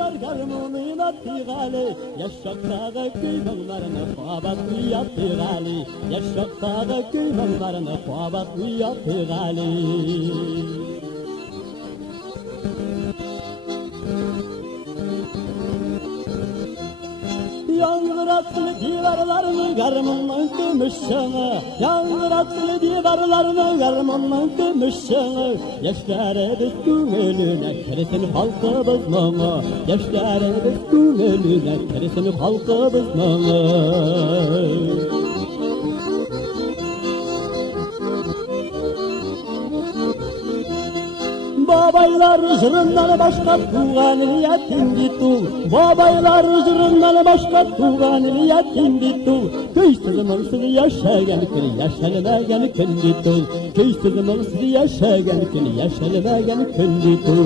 dostlar garmonuyla tigali, yaşaktağı kıymanlarını kuabat uyattigali, yaşaktağı kıymanlarını kuabat uyattigali. Yangıratlı divarlarını garmonun gümüşünü, yangıratlı divarlarını garmonun gümüşünü, yaşlarımız gönlüne kirsin halkımız mını, yaşlarımız gönlüne kirsin halkımız mını. Babaylar jırından başka tuğan yetim bitu, babaylar jırından başka tuğan yetim bitu. Köysiz mılsız yaşayan gün yaşanmayan gün bitu, köysiz mılsız yaşayan gün yaşanmayan gün bitu.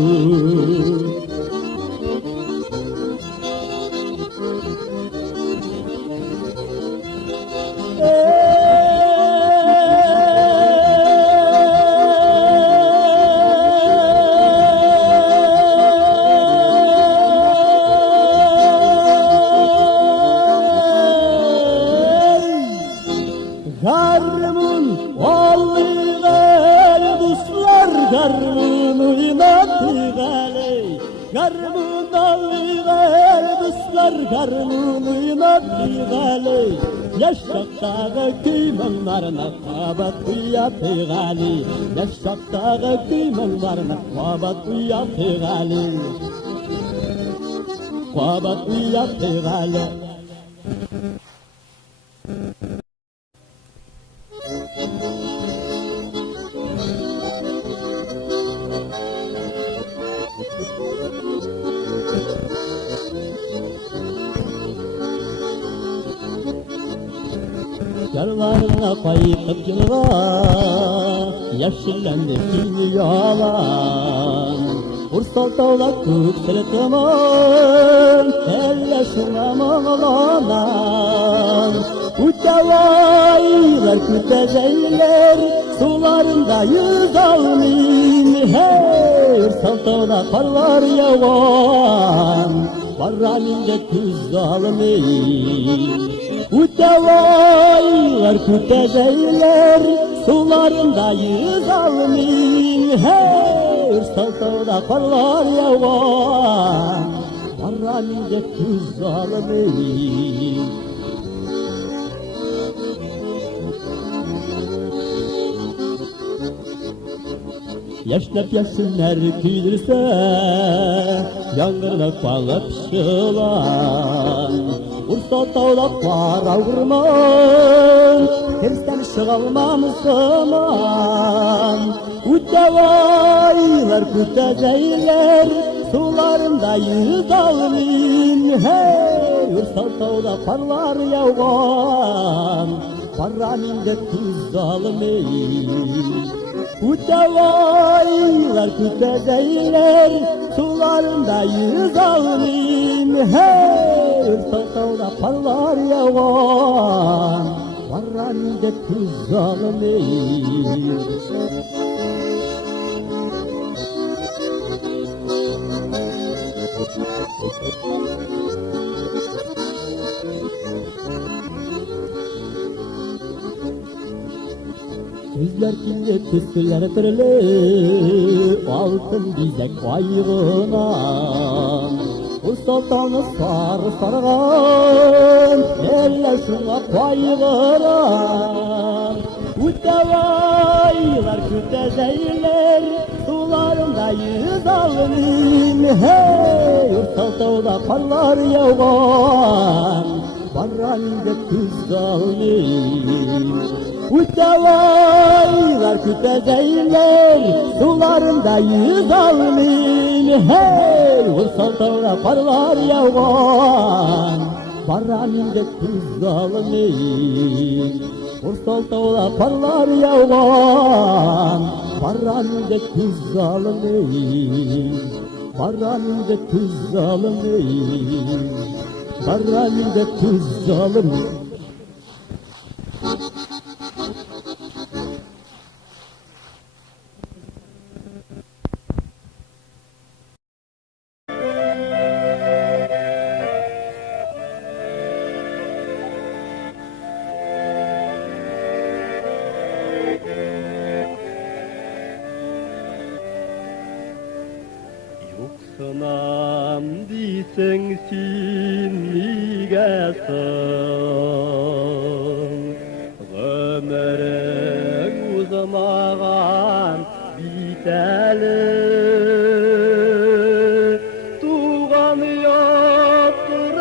Garmun oğullar dostlar garmun oynattıgali, garmun oğullar dostlar garmun oynattıgali, yaşaktağı kıymanlarına kabat uyattıgali, yaşaktağı kıymanlarına kabat uyattıgali, kabat uyattıgali. Yarlarına kayıp yılga, yaşillendi dünyalar. Ursal tavlak kök sırtımın, elle şuna mağlanan. Uçavaylar kütezeyler, sularında yüz almin. Hey, ursal tavlak parlar yavan, barraninde tüz almin. Uçavaylar kütezeyler, sularında yüz almin. Hey, saltağda karlar yavan, barraninde tuz almin. Yaşnap yaşınlar küydürse, yangırlık balıp şılan. Ursal tavlak var avurman, tersten şığalmamışsıman. Uçavaylar kütezeyler, sularında yüz almin. Hey, ursal tavlak parlar yavgan, parraninde tuz almin. Uçavaylar kütezeyler, sularında yüz almin. Hey, saltağda parlar yavan, barranide tuz almin. Yüzler kimde tüsküller türlü, altın dizek kaygınan. Ursal tağını sarı sarıgan, eller şuna kaygıran. Uçavaylar kütezeyler, sularında yüz almin. Hey, ursal tağda parlar yavgan, barraninde tuz almin. Uçavaylar kütezeyler, sularında yüz almin. Hey, ursal tağda parlar yavgan, barraninde tuz almin. Ursal tağda parlar yavgan, barraninde tuz almin. Barraninde tuz almin. Barraninde tuz almin. tinligesin. Ömürün uzamağan biteli, tuğan yokturların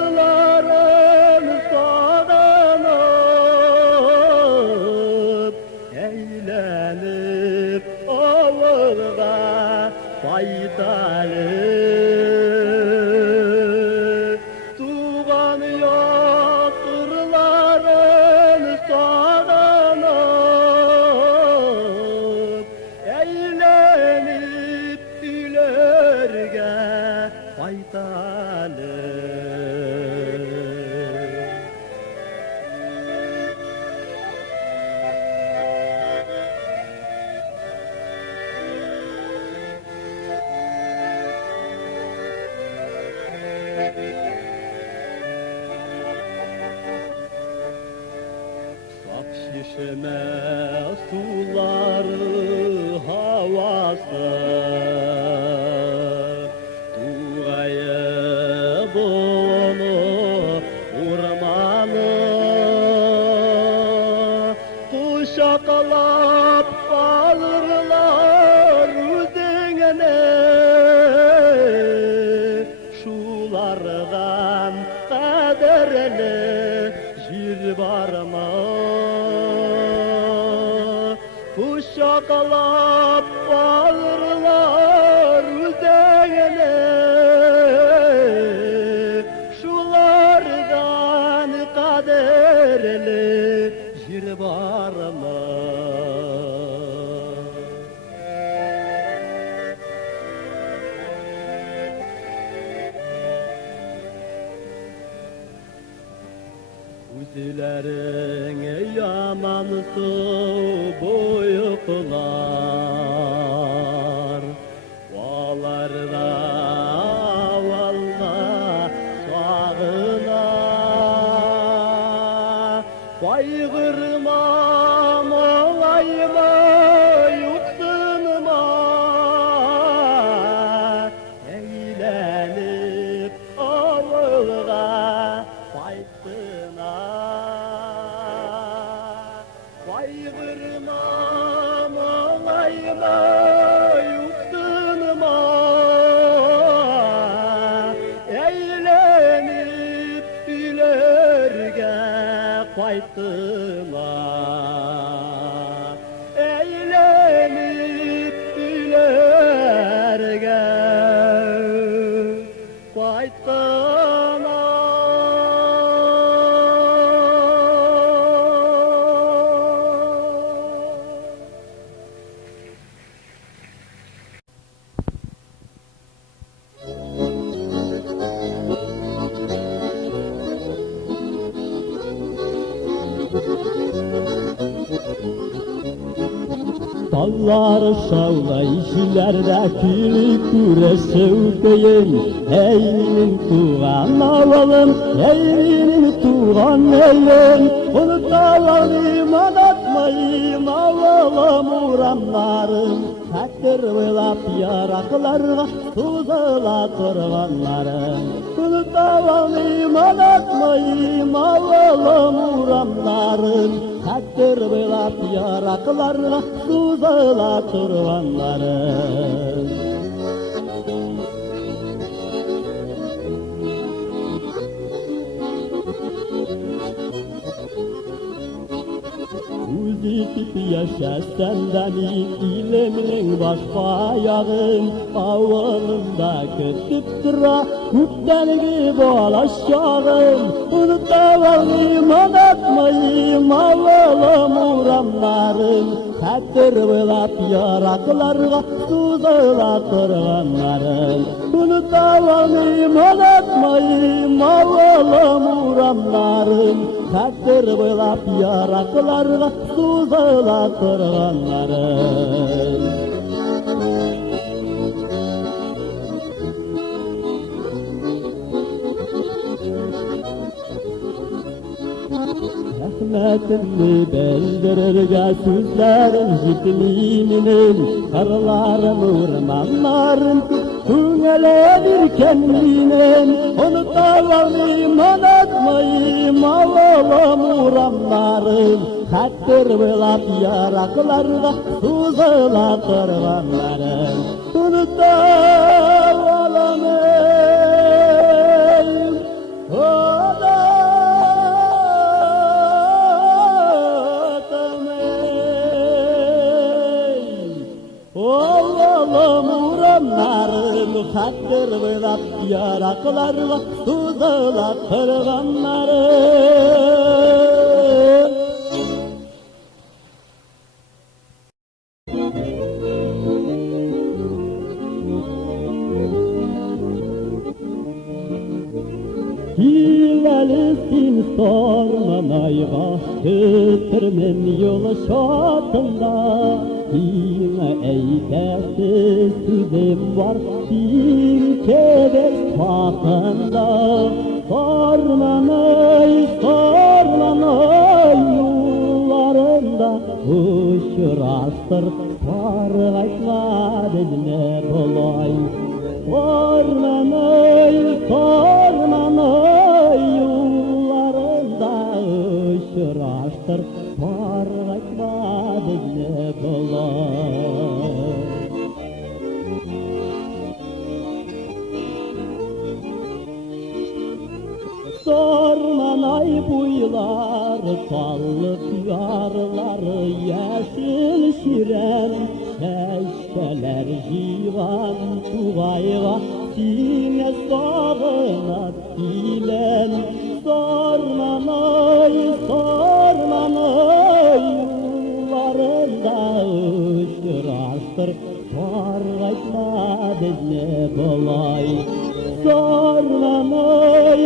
sağlanıp, eğlenip avırga faydalı. Tuğan yokturların sağlanıp, eğlenip gülerge faydalı. Saf şişme suları havası, tuğayı bunu urmanı, kuşakalap alırlar üzerine, şulardan kaderli jir var mı? Kuşakalap alırlar üzerine, şulardan kaderli jir var mı? Üzülerin yamansı boyuklar, valarda valda sağına, baygırma molayma yuksunma, eğlenip avılga faytına. Baygırma molayma yuksunma, eğlenip gülerge faytına. Eğlenip gülerge faytına. Dallar şavlay işlerde külük güreşevkeyin, eylinin tuğan avalım, eylinin tuğan eylin, onu dağlarım anlatmayım avalım uğramlarım, takdir oylap yaraklarga tuzala turganlarım, onu dağlarım anlatmayım avalım uğramlarım, takdir oylap yaraklarga tuzala turganlarım. Uzitip yaşasam da iliminin başka ayağım, avalımda kütüp dura müptelgi bolaşacağım. Unutamam anlatmayım avalım uğramlarım, takdir oylap yaraklarga tuzala turganlarım. Unutamam anlatmayım avalım uğramlarım, takdir oylap yaraklarga tuzala turganlarım. Rahmetimni bildirirge sözlerim jitminin, karlarım urmanlarım Tünelenirken minen unutamayım, unutmayım oğlum uğramlarım. Hattır bılap yaraklarga suzula turganlarım. Unutamayım oğlum uğramlarım. Hattır bılap yaraklarga suzula turganlarım. Hilalisin sormanayga götürmen yol şatında. Yine eydesi süzüm var bir kebes patında. Sormanay yollarında uçurastır sargaytma bizne bolay. Sormanay yollarında uçurastır sargaytma bizne bolay. Sormanay buylar sallıp yarları yeşil şiren. Eşkeler jivan tuğayga sine sağınat bilen. Sormanay yollarında uçurastır sargaytma bizne bolay. Sormanay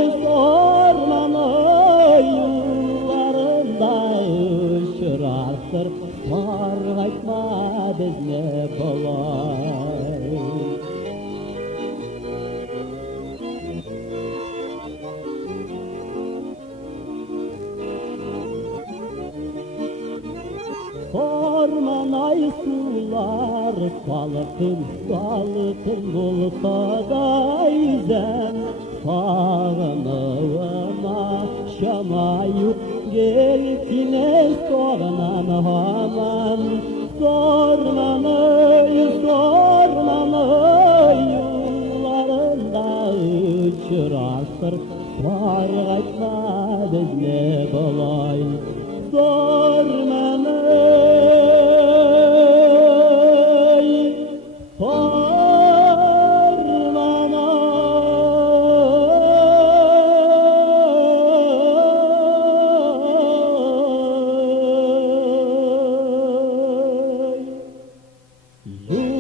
yollarında uçurastır sargaytma bizne bolay. Sormanay sular salkın bulsa da izem. Sağınıma şamayuk gelkine soğanan haman. Sormanay yollarında uçurastır sargaytma bizne bolay.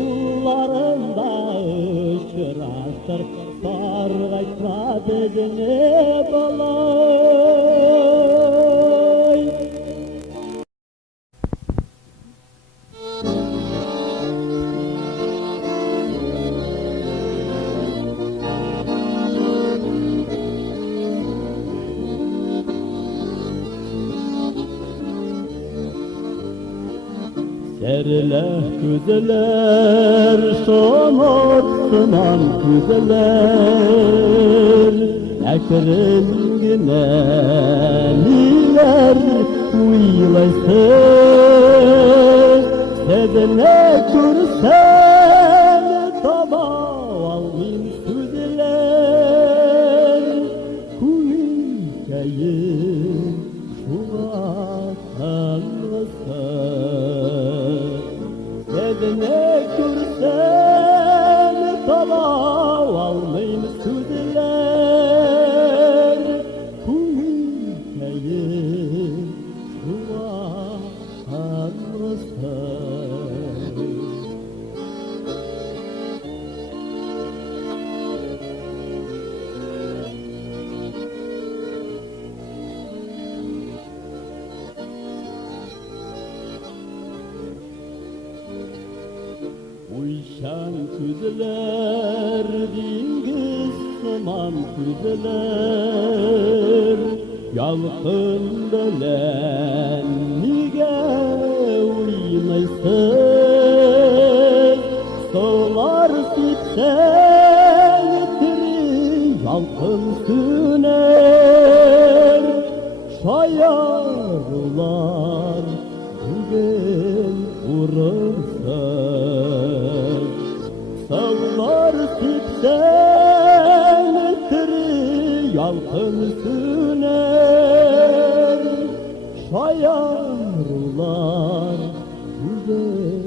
Yollarında uçurastır sargaytma bizne bolay. Serleh güzeler, şonotsıman güzeler. Ekrim güne niler uylaysın. Sedene kürsen taba almin süzüler. Kuyukayım şuvatanlısın. Sedene kürsen taba almin süzüler. Kuyukayım şuvatanlısın. Uyşan küzler, dingiz sıman küzler. Yalkın belen nige uymaysın. Soğlar sitsen süner. Şayarlar bugün vurursa, sağlar tipten kırı yalkın süner. Şayarlar bugün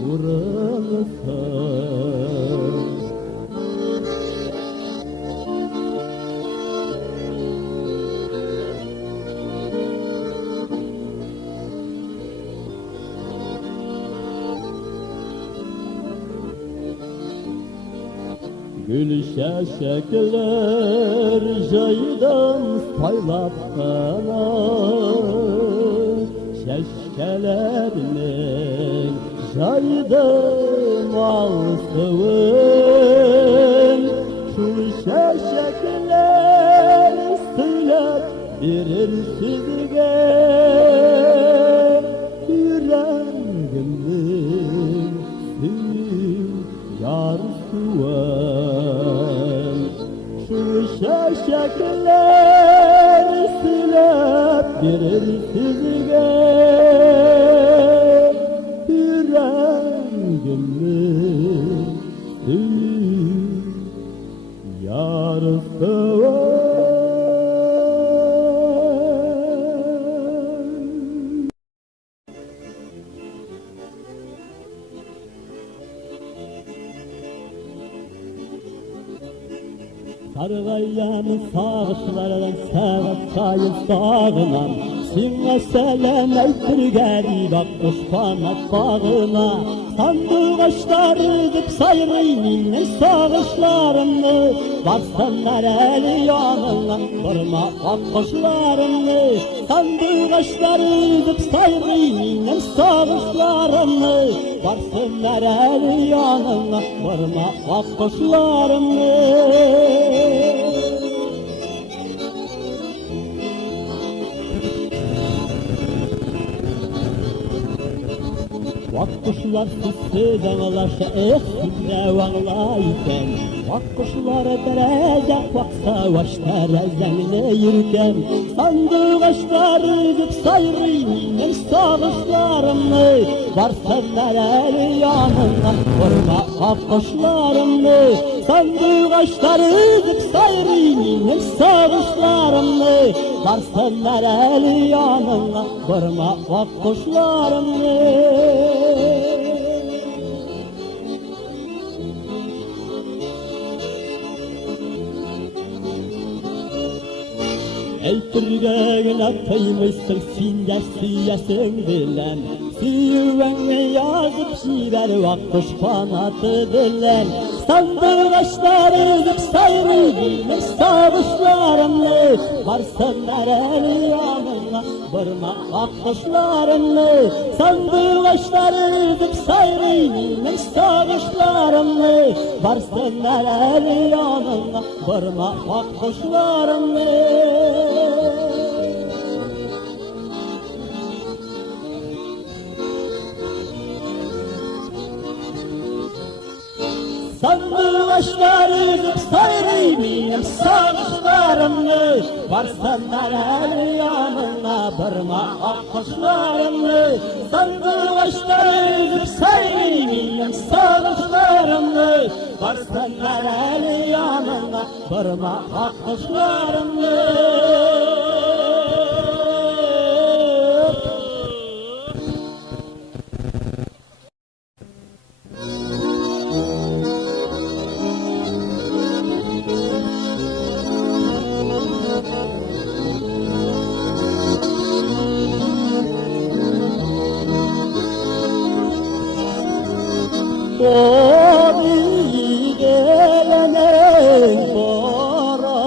vurursa, gül şeşekler jaydan saylap kanar, şeşkelerinin jaydan alsın. Şu şeşekler söylep verir sizge, yüreğimin suyu yar suvan. Şu şeşekler silep verir sizge, yüreğimin suyu yar suvan. Sargaylanı sağışlardan sevap çayı sağına, Singa selam eytir garib akkuş panat bağına. Sandık açları dip sayrıyının sağışlarını, varsanlar eli yanına vurma akkuşlarını. Sandık açları dip sayrıyının sağışlarını, varsanlar eli yanına vurma akkuşlarını. Akkuşlar süslü dağlaşa üstünde bağlayken, akkuşlar derece vaksa vaşlara zemine yürüken, sandık açları dip sayrıyının sağışlarını, varsanlar eli yanına vurma akkuşlarını. Sandık açları dip sayrıyının sağışlarını, varsanlar eli yanına vurma akkuşlarını. Eytirgin ataymışsın singe siyasın bilen, siyüvenle yazıp şiver vakkuş kanatı bilen. Sandık açları dip sayrıyının sağışlarını, varsanlar eli yanına vurma akkuşlarını. Sandık açları dip sayrıyının sağışlarını, varsanlar eli yanına vurma akkuşlarını. Sandık açları dip sayrıyının sağışlarını, varsanlar eli yanına vurma akkuşlarını. Sandık açları dip sayrıyının sağışlarını, varsanlar eli yanına vurma akkuşlarını. Doğru gelenek bara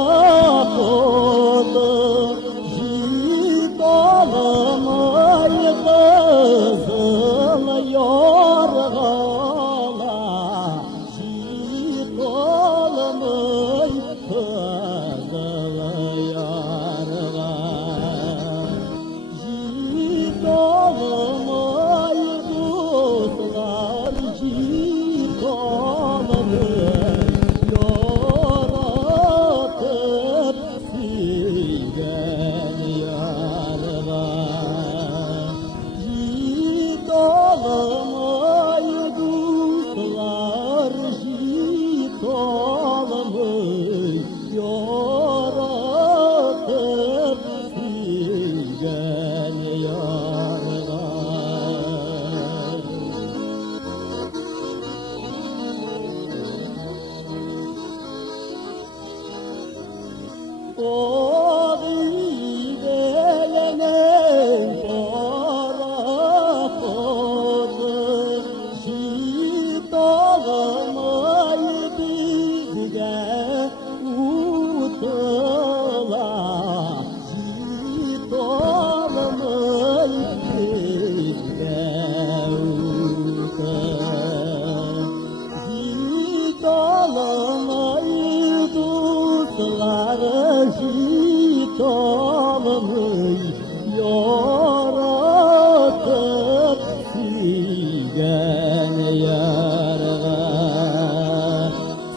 yaratıp silgen yarga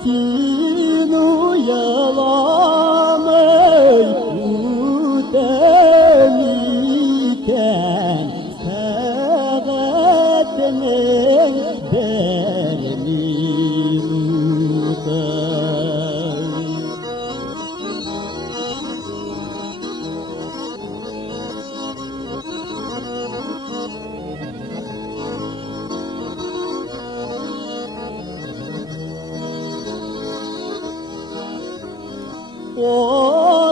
sin uyalamay utemiken sevetinin derni o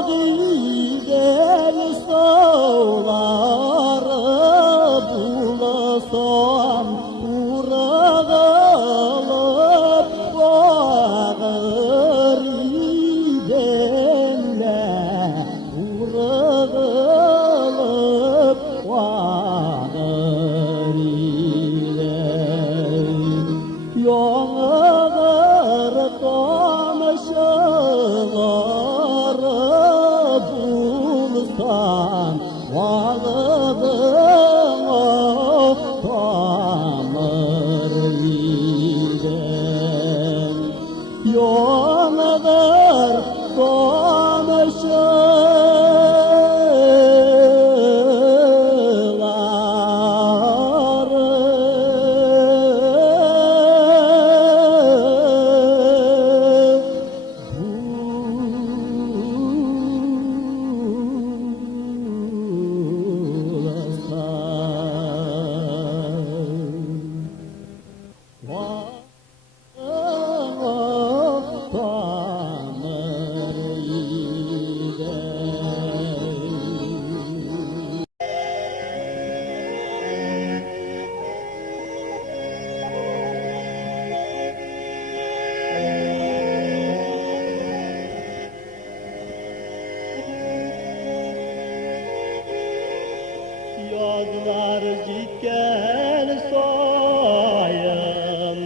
güzel sağları bulasam urağılıp bağır idenle urağılıp bağır iden yağır konuşular bulsan varlığın o tamır iden yağır yazlar gitken sayım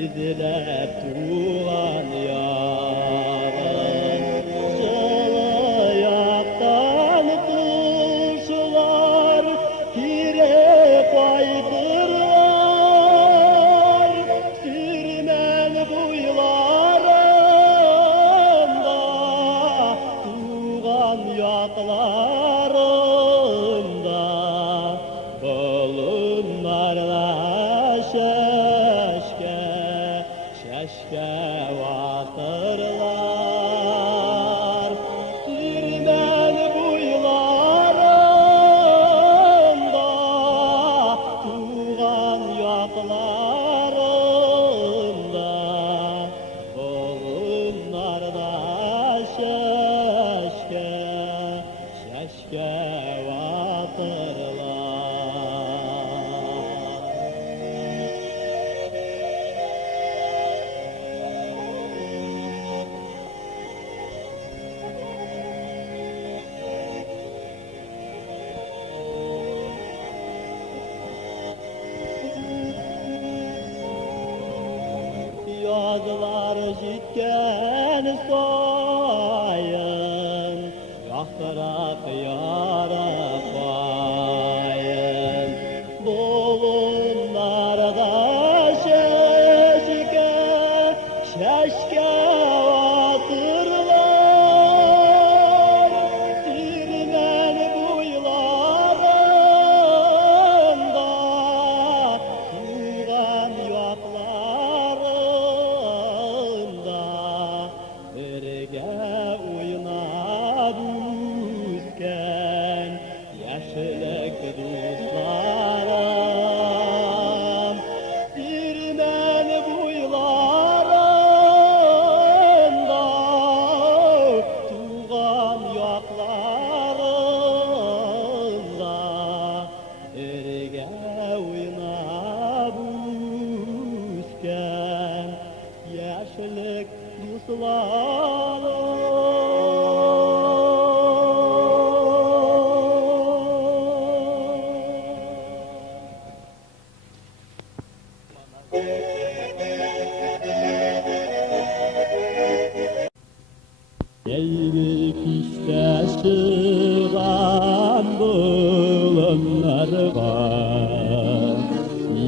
izlep tuğan yarın çılayaktan kuşlar kire kaydırlar sürmen buylarında tuğan yaklarında bulunlarla şeşke vatırlar sürmen buylarında tuğan yaklarında bulunlarla şeşke vatırlar. Yazlar gitken sayın Yahtırak yarapayın bulunlarda şeşke vatırlar sürmen buylarında tuğan yaklarında birge oynab üsken yaşlık dostlarım sürmen buylarında tuğan yaklarında birge oynab üsken yaşlık dostlarım. Eğri pişte şığa bulanlarga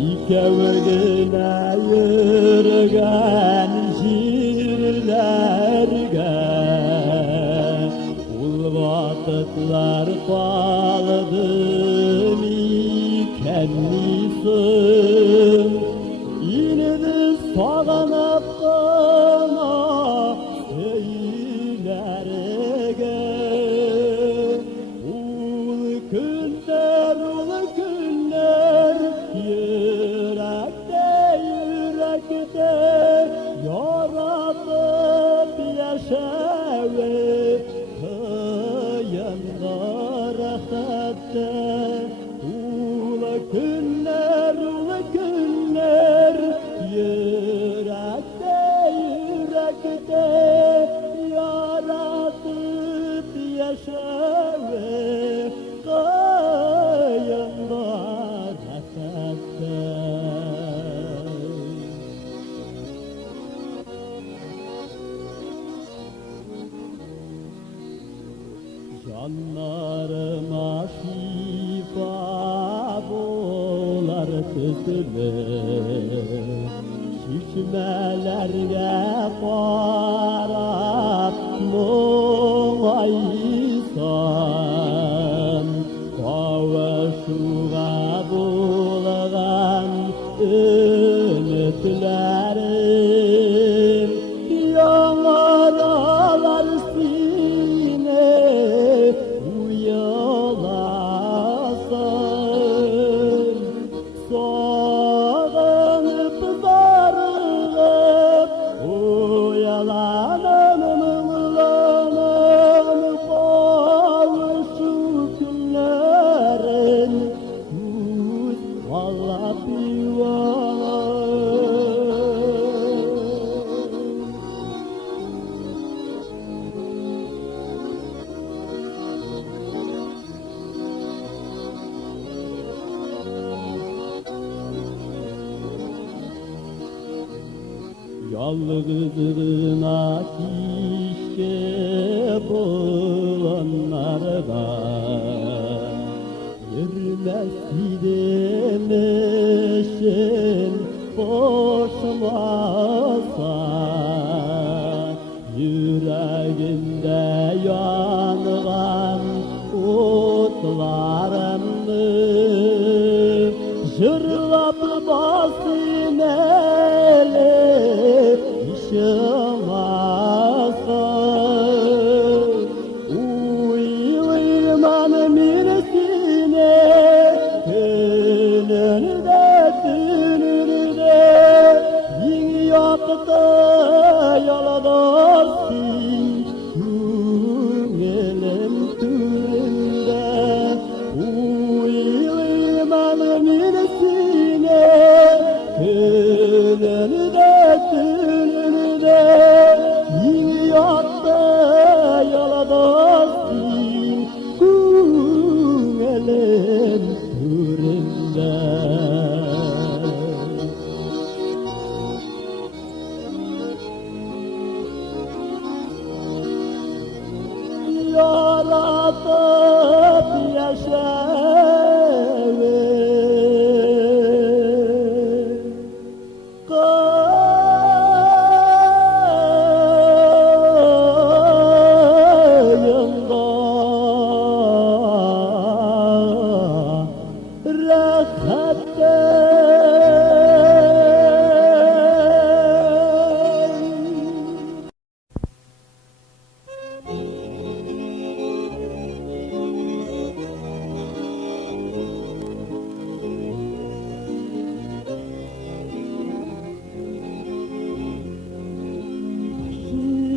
ikevgine yürgen jirlerge ul vakitlar kaldı mikenlisin yine de sağanak kana söylerge ul günler yürekte yaratıp yaşave kıyanda rahatte ul günler yürekte yaratıp yaşave kıyanda rahatte. Canlarıma şifa bolar tütülür şişmelerge qarab muğaysan kavuşuğa bulgan ümitlerim yanaralar sine uyalasın sağınıp zarıp uyalanım kavuşu günlerin yüz vallap yalnızlığına kişke bulanlarga yürümez gidemişsin boşmasa yüreğinde yangan utlarımı jırlap basın ele işemazsın uyuman mirsine tününde yin yaktı yaladarsın tünelim türünde uyuman mirsine tününde yin yaktı yaladarsın tünelim türünde. Yaratıp yaşave kıyında rahatte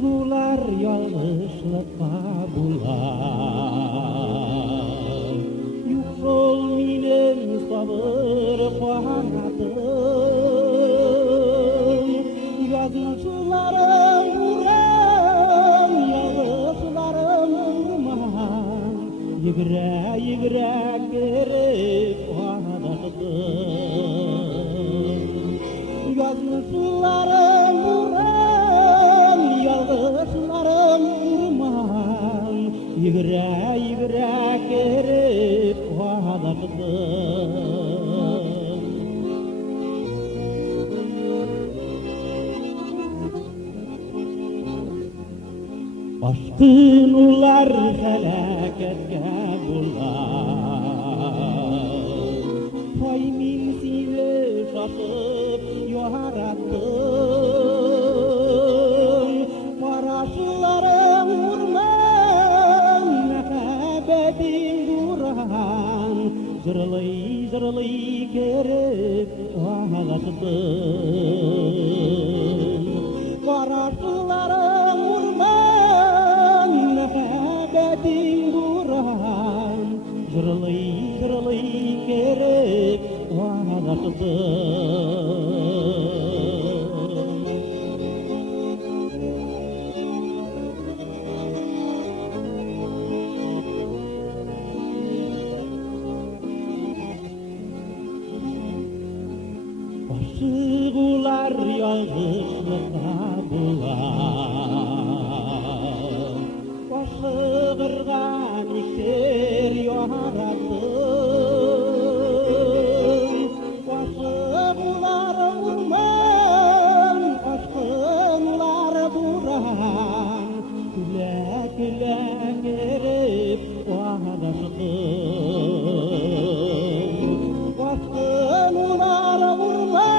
bular yanlışlıkla bular yoksul minin sabır kanadım yazıcılarım vuran yazıcılarım vurman yigre girip kanadım yazıcılarım vuran yalnızlarım vurman Yigre kerip ağladım. Baştın ular felaketke bular. Toy min seni şaşıp yarattım. Paraşlarım vurman, mehabetin duran. Zırlay kerip ağladım. Paraşlarım vurman, mehabetin duran. Zırlay kerip ağladım. Aşıklar yalnızlıkta bular. Aşıkırgan iktir yarattım. Aşıklar vurman, aşkınlar buran. Küle kerip ağlattım. Aşkınlar vurman,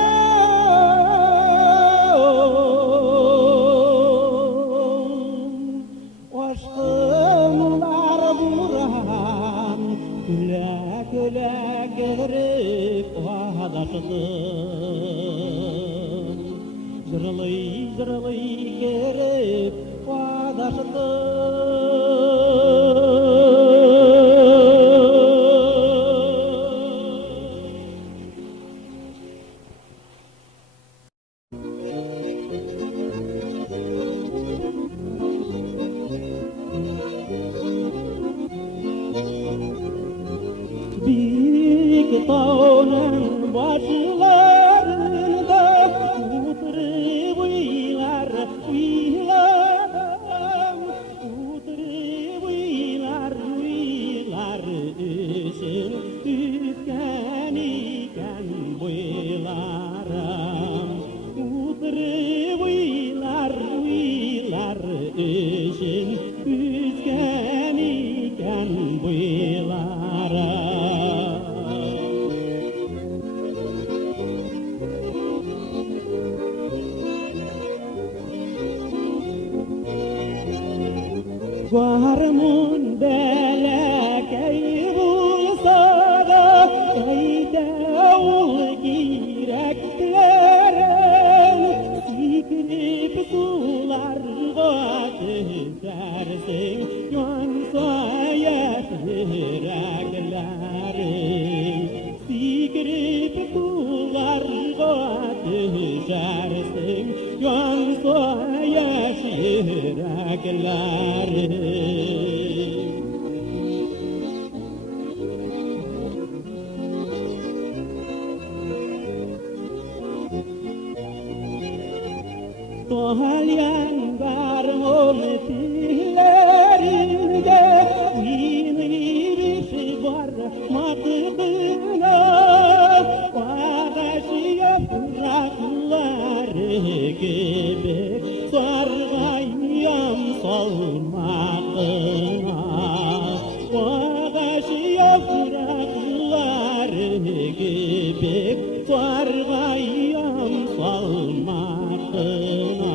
aşkınlar buran. Küle kerip ağlattım. Zırlay kerip ağlattım. Büyük dağın başlarında oturup uylar için tütken iken boylarım. Oturup uylar için tütken iken boylarım. Varmun belekey bulsa da eydeul gireklerim. Sikrip sularga düşersin, yansa yüreklerim. Sikrip sularga düşersin, yansa yüreklerim. Tohalyan garmon tillerinde iniriş var matbına. Ağaç yaprakları gibi sargayam solmakına. Ağaç yaprakları gibi sargayam solmakına.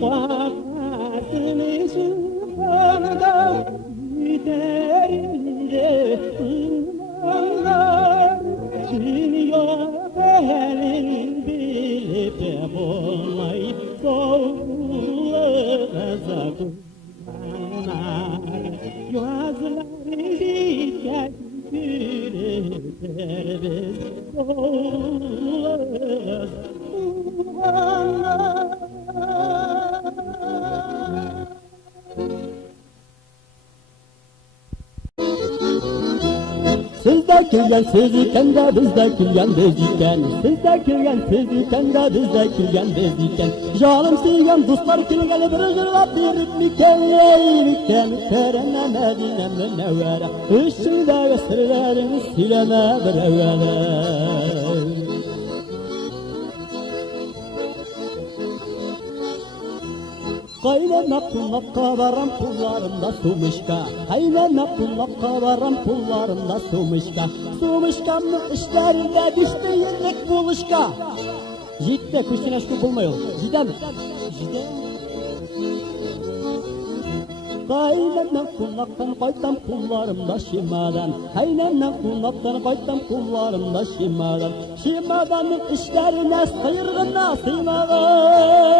Kafasını sıkanda giderinde ırmanlar. Dünya belin bilip olmay soğuğuza kullanlar. Yazlar diken yürüter biz soğuğuza kullanlar. Sizde külgen siz iken de bizde külgen biz iken. Sizde külgen siz iken de bizde külgen biz iken. Canım suygan dostlar külgen bir jırlap bir miken. Miken terene Medine münevvere. Üstünde sırlarını sileme bir evvele. Kaynana kullakka varam pullarımda sumışka. Kaynana kullakka varam pullarımda sumışka. Sumışkamın işlerinde düştü yıllık buluşka. Jitte kuşun aşkı bulmuyor. Jide mi? Jide. Kaynana kullaktan kaytam pullarımda şimadan. Kaynana kullaktan kaytam pullarımda şimadan. Şimadanın işlerine sıyırgına sıymadan.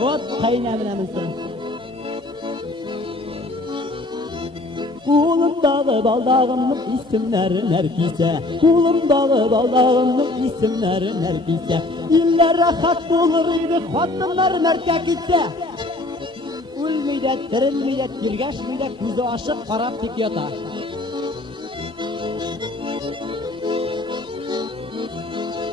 Vot kaynamına mısın? Kulumdağı baldağımın isimleri Nergise. Kulumdağı baldağımın isimleri Nergise. İllere hak buluruydu hatınlar merkek ise. Ölmeydet, dirilmeydet, girgeçmeydet, yüzü aşık karap tip yatar.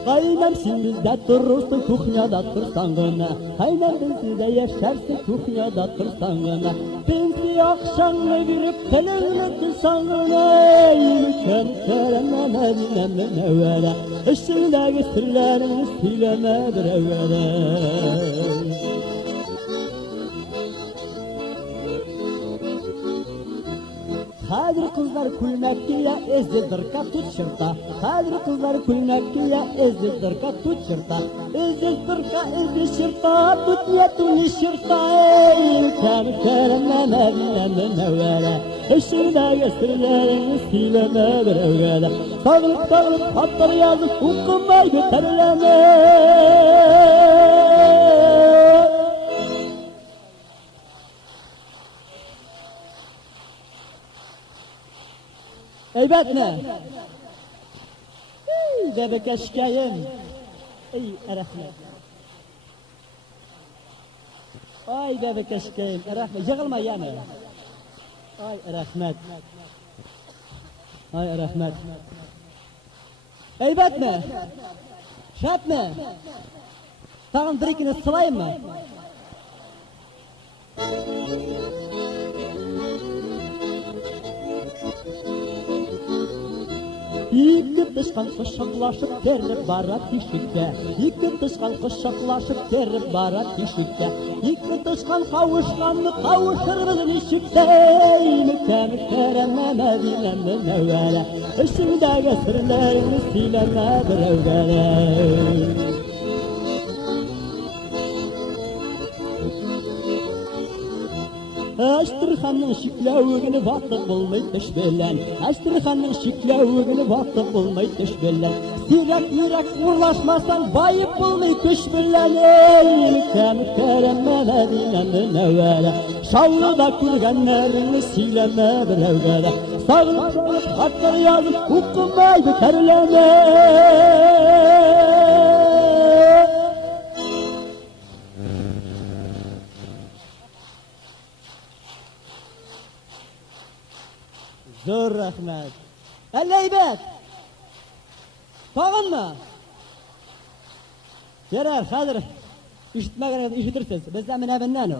Kaynam sizde durursun kuhyada tursan gına. Kaynam sizde yaşarsın kuhyada tursan gına. Benzi akşamına girip televizyon tursan gına. Yürüken terene Medine münevvere. Işığındaki sırlarını sileme bir evvele. Kadir kızlar kulmekkiye ezildirka tut şırta. Kadir kızlar kulmekkiye ezildirka tut şırta. Ezildirka ezil şırta tut yetuni şırta. Ülkem kereme Medine münevvere. Işığındaki sırlarını sileme bir evvele. Sağlık sağlık hatları yazıp hukumayı terleme. Eybet mi? Bebek eşkayım. Ey erahmet. Ay bebek eşkayım. Erahmet. Yığılma yani. Ay erahmet. Ay erahmet. Eybet mi? Şart mı? Tağın bir ikini sılayım mı? İki dışkan kışaklaşıp terip barat işikte. İki dışkan kışaklaşıp terip barat işikte. İki dışkan kavuşkanlı kavuşur bizim işikte. Mükemmel tereme Medine münevvere. Işığındaki sırlarını sileme bir evvele. Aştırxanın şiklavugini vatıp bulmay teşbellen. Aştırxanın şiklavugini vatıp bulmay teşbellen. Sirak mirak uğraşmasan bayıp bulmay teşbellen. Mükemmel tereme Medine münevvere. Şallıda kürgenlerini sileme bir evvele. Sağlık sağlık hatları yazıp hukumaydı terleme. Zor rahmet. Elleybet. Tağın mı? Gerer, hazır. İşitmeye kadar işitirsiz. Bizden min evinden o.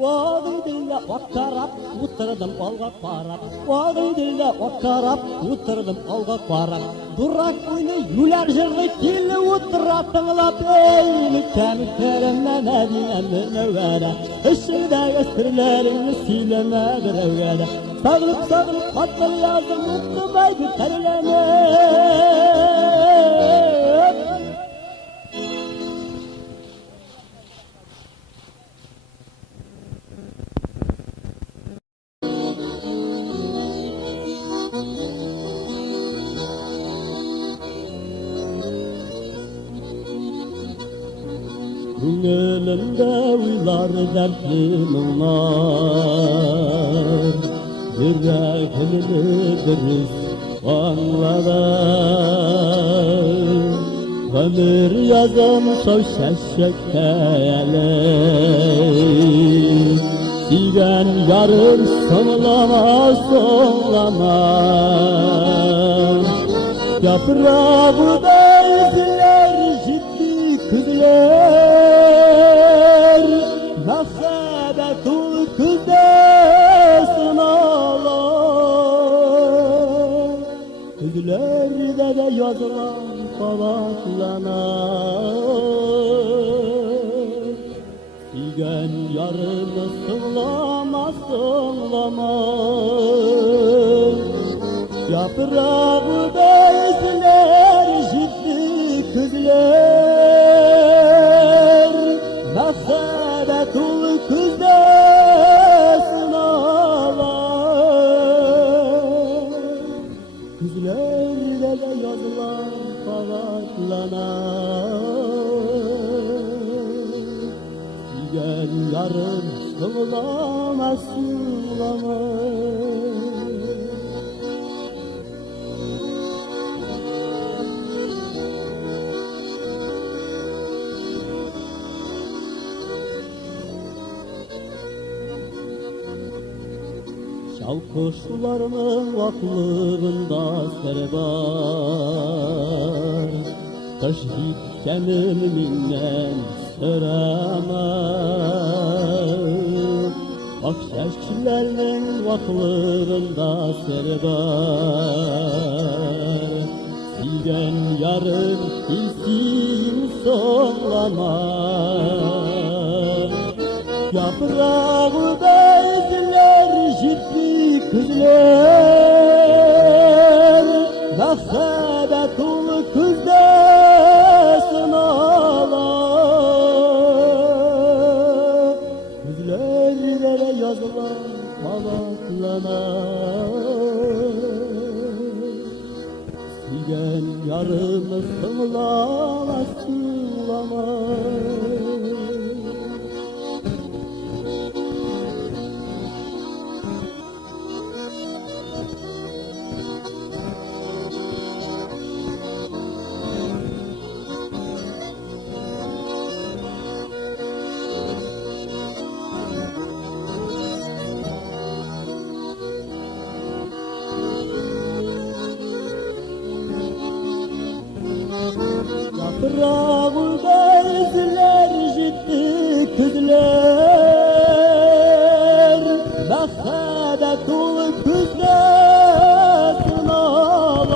Vağdı dille vakarap, utırdım alga parap. Vağdı dille vakarap, utırdım alga parap. Durak oyunu yüler jırlı dille utıratınlap. Ey mükemmel tereme Medine münevvere. Işığındaki sırlarını sileme bir evvele. Sağlık sağlık hatları yazdım mutlu baydı terleme. Gönlümde uylar dertli mumlar. Yüreğimini dürüst anladım. ömür yazım şov şeşekeli. Sigen yarım sonlama sonlama. Yaprağı bezler ciddi kızlar, Nakhebetul kızdesin ağlar. Kızlarda da yazılan kavaklanar. Sigen yarını sığlama sığlama. Yaprağı bezler ciddi kızlar, Nakhebetul kızdesin ağlar. Kızlarda da yazılan kavaklanar. Sigen yarın sığlama sığlama. Şal kuşlarının vaklığında serbar, kış gitkenim minnen süremem. Akşeşçilerinin vaklığında serbar, Sigen yarın ilkin sonlama. Yaprağı bezler ciddi kızlar, Nakhebetul kızdesin ağlar. Kızlara yazılan kavaklanar. Sigen yarını sığlama sığlama. Yaprağı bezler ciddi kızlar, Nakhebetul kızdesin ağlar.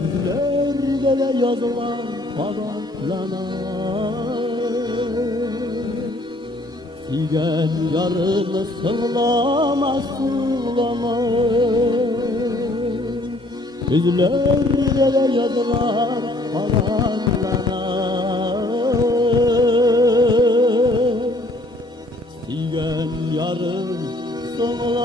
Kızlarda da yazılan kavaklanar. Sigen yarını sığlama sığlama. Kızlarda da yazılan kavaklanar. Sigen yarın sığlama.